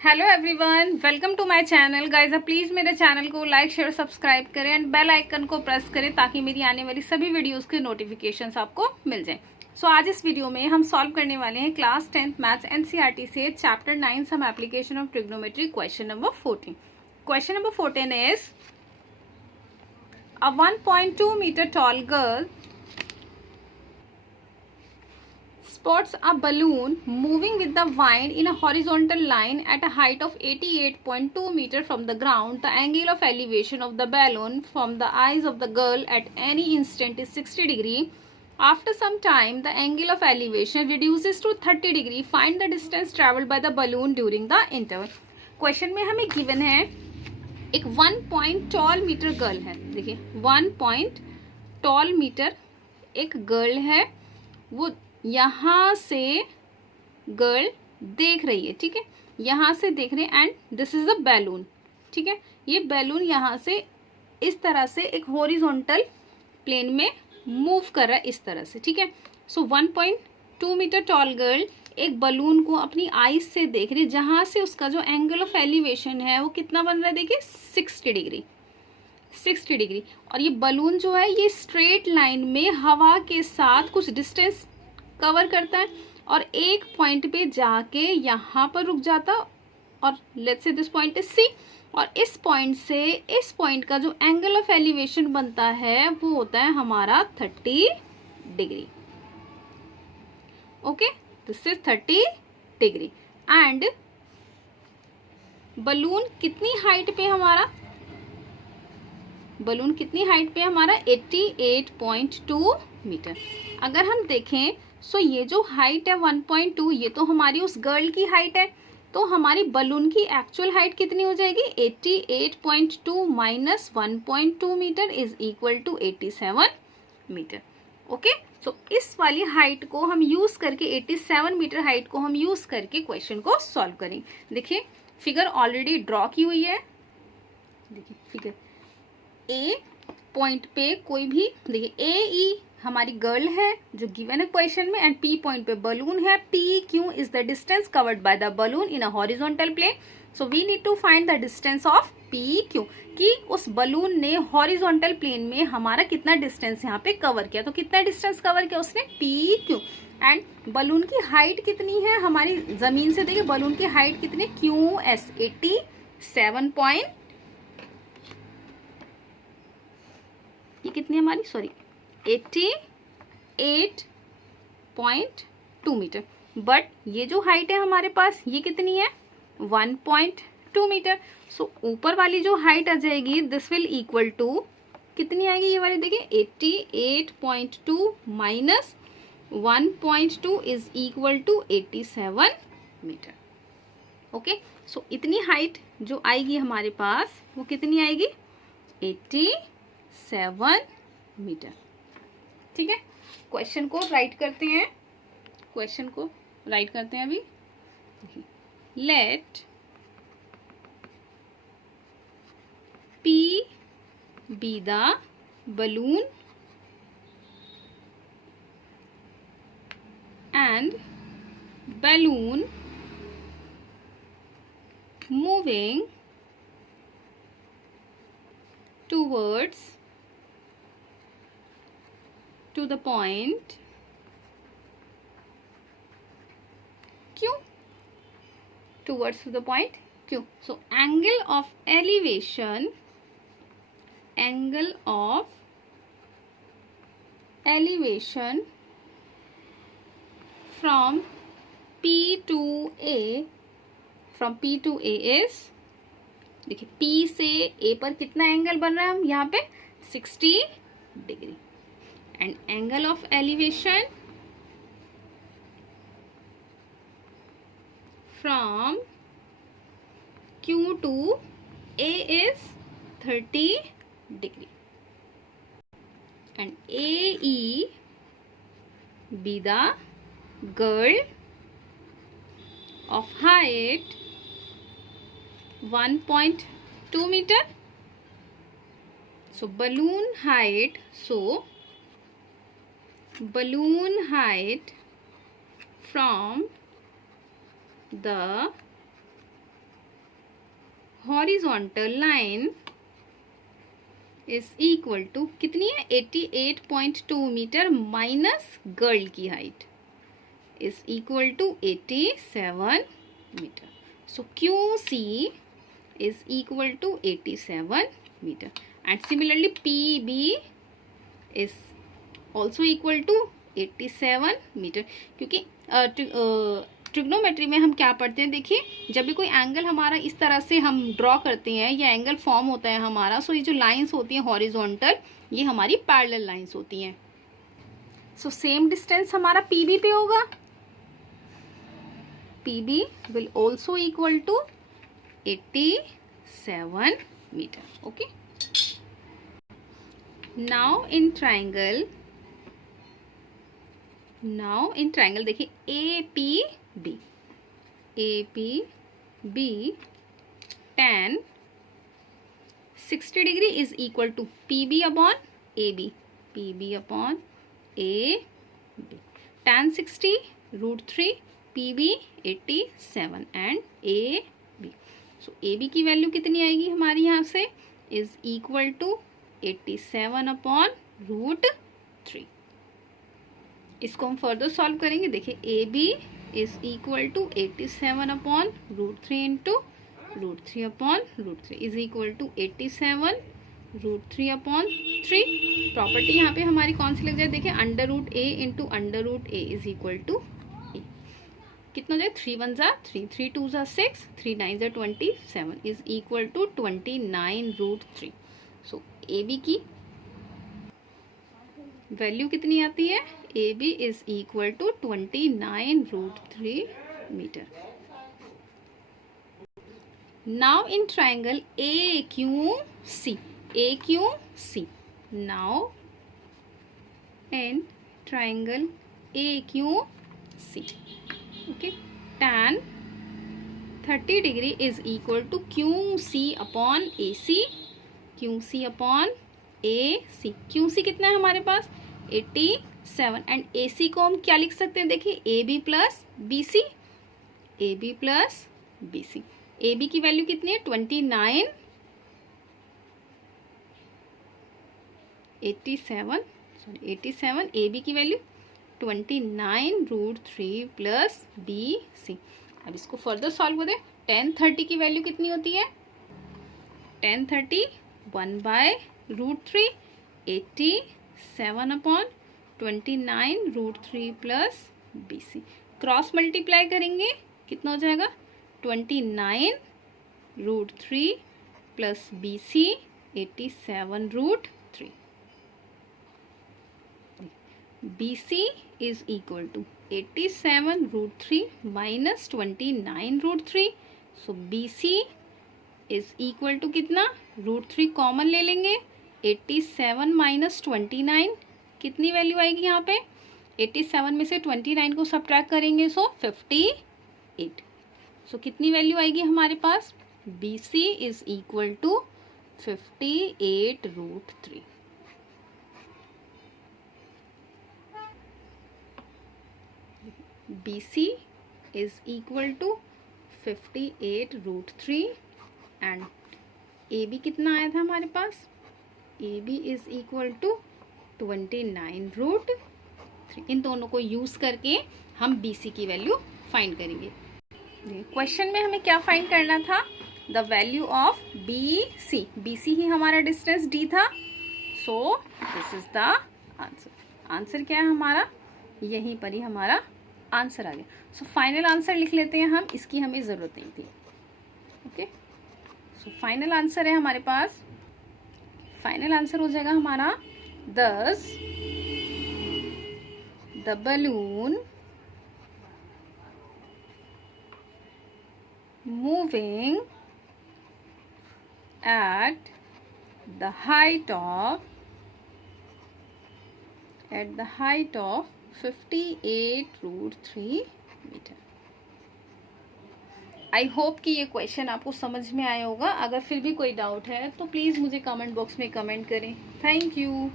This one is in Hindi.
Hello everyone, welcome to my channel guys. अब प्लीज़ मेरे चैनल को लाइक शेयर सब्सक्राइब करें एंड बेल आइकन को प्रेस करें ताकि मेरी आने वाली सभी वीडियोस के नोटिफिकेशंस आपको मिल जाएं। सो आज इस वीडियो में हम सॉल्व करने वाले हैं क्लास 10th मैथ्स एनसीईआरटी से chapter 9 some application of trigonometry question number 14। Question number 14 is a 1.2 metre tall girl spots a balloon moving with the wind in a horizontal line at a height of 88.2 meter from the ground. The angle of elevation of the balloon from the eyes of the girl at any instant is 60 degree. After some time, the angle of elevation reduces to 30 degree. Find the distance traveled by the balloon during the interval. Question में हमें गिवन है एक 1 पॉइंट टॉल मीटर गर्ल है। देखिए 1 पॉइंट टॉल मीटर एक गर्ल है, वो यहाँ से गर्ल देख रही है, ठीक है, यहाँ से देख रहे हैं and this is the balloon, ठीक है। ये बैलून यहाँ से इस तरह से एक हॉरिजॉन्टल प्लेन में मूव कर रहा है इस तरह से, ठीक है। सो 1.2 मीटर टॉल गर्ल एक बलून को अपनी आईज से देख रही है, जहाँ से उसका जो एंगल ऑफ एलिवेशन है वो कितना बन रहा है, देखिए 60 डिग्री, 60 डिग्री। और ये बलून जो है ये स्ट्रेट लाइन में हवा के साथ कुछ डिस्टेंस कवर करता है और एक पॉइंट पे जाके यहाँ पर रुक जाता, और let's say this point is सी, और इस पॉइंट से इस पॉइंट का जो एंगल ऑफ एलिवेशन बनता है वो होता है हमारा 30 degree. Okay, this is 30 degree. And balloon कितनी हाइट पे हमारा, बलून कितनी हाइट पे हमारा 88.2 मीटर। अगर हम देखें सो ये जो हाइट है 1.2, ये तो हमारी उस गर्ल की हाइट है, तो हमारी बलून की एक्चुअल हाइट कितनी हो जाएगी, 88.2 minus 1.2 metre is equal to 87 metre. Okay, so इस वाली हाइट को हम यूज करके 87 मीटर हाइट को हम यूज करके क्वेश्चन को सॉल्व करेंगे। देखिए फिगर ऑलरेडी ड्रॉ की हुई है। देखिए फिगर ए पॉइंट पे कोई भी, देखिए ए ई हमारी गर्ल है जो गिवन है क्वेश्चन में, एंड पी पॉइंट पे बलून है। P Q is the distance covered by the balloon in a horizontal plane. So we need to find the distance of P Q, कि उस बलून ने हॉरिजॉन्टल प्लेन में हमारा कितना डिस्टेंस यहाँ पे कवर किया। तो कितना डिस्टेंस कवर किया उसने, पी क्यू। एंड बलून की हाइट कितनी है हमारी जमीन से, देखिए बलून की हाइट कितनी, क्यू एस 87 पॉइंट, ये कितनी हमारी, सॉरी 88.2 मीटर। बट ये जो हाइट है हमारे पास ये कितनी है, 1.2 मीटर। सो ऊपर वाली जो हाइट आ जाएगी दिस विल इक्वल टू कितनी आएगी, ये वाली देखिए 88.2 minus 1.2 is equal to 87 metre. Okay, so इतनी हाइट जो आएगी हमारे पास वो कितनी आएगी, 87 मीटर, ठीक है। क्वेश्चन को राइट करते हैं, क्वेश्चन को राइट करते हैं अभी। Let P B the balloon and balloon moving towards to the point Q, towards to the point Q. So angle of elevation, angle of elevation from P to A, from P to A is, देखिए P से A पर कितना एंगल बन रहा है, हम यहाँ पे 60 degree. And angle of elevation from Q to A is 30 degree. And AE be the girl of height 1.2 meter. So balloon height, so balloon height from the horizontal line is equal to कितनी है 88.2 मीटर माइनस गर्ल की height is equal to 87 metre. So QC is equal to 87 meter and similarly PB is also equal to 87 metre. क्योंकि ट्रिग्नोमेट्री में हम क्या पढ़ते हैं, देखिए जब भी कोई एंगल हमारा इस तरह से हम ड्रॉ करते हैं या एंगल फॉर्म होता है हमारा, सो ये जो लाइंस होती हैं हॉरिजॉन्टल, ये हमारी पैरेलल लाइंस होती हैं. सो सेम डिस्टेंस हमारा PB पे होगा. PB will also equal to 87 meter. Okay. Now in triangle देखिए APB tan 60 degree is equal to PB upon AB. Tan 60 √3 PB 87 and AB. So AB की वैल्यू कितनी आएगी हमारी यहाँ से इज इक्वल टू 87 अपॉन √3. इसको हम फर्दर सॉल्व करेंगे. देखिए AB is equal to 87 upon √3 into √3 upon √3 is equal to 87 √3 upon 3. Property यहाँ पे हमारी कौन सी लग जाए, देखिए √A into √A is equal to A. कितना जाए 3 1 जा 3 3 2 जा 6 3 9 जा 27 is equal to 29 √3. So AB की वैल्यू कितनी आती है, AB is equal to 29 √3 metre. Now in triangle AQC. Now in triangle AQC. Okay, tan 30 degree is equal to QC upon AC. QC कितना है हमारे पास 87 एंड AC को हम क्या लिख सकते हैं, देखिए AB प्लस BC. AB की वैल्यू कितनी है 29 87 AB की वैल्यू 29 √3 प्लस BC. अब इसको फर्दर सॉल्व करें. tan 30 की वैल्यू कितनी होती है, tan 30 1 by √3 87 upon 29 √3 plus BC. Cross multiply करेंगे कितना हो जाएगा 29 √3 plus BC 87 √3. BC is equal to 87 √3 minus 29 √3. So BC is equal to कितना √3 कॉमन ले लेंगे 87 माइनस 29 कितनी वैल्यू आएगी यहाँ पे 87 में से 29 को सब्ट्रैक्ट करेंगे सो 58. सो कितनी वैल्यू आएगी हमारे पास BC is equal to 58 √3. BC is equal to 58 √3 and AB कितना आया था हमारे पास AB is equal to 29 √3. इन दोनों को यूज करके हम BC की वैल्यू फाइंड करेंगे. क्वेश्चन में हमें क्या फाइंड करना था, द वैल्यू ऑफ BC ही हमारा डिस्टेंस D था. So this is the answer. Answer क्या है हमारा, यहीं पर ही हमारा आंसर आ गया. सो फाइनल आंसर लिख लेते हैं हम, इसकी हमें ज़रूरत नहीं थी. ओके, सो फाइनल आंसर है हमारे पास, फाइनल आंसर हो जाएगा हमारा 10 the balloon moving at the height of 58 √3 metre. I hope कि ये क्वेश्चन आपको समझ में आया होगा. अगर फिर भी कोई डाउट है तो प्लीज़ मुझे कमेंट बॉक्स में कमेंट करें. Thank you.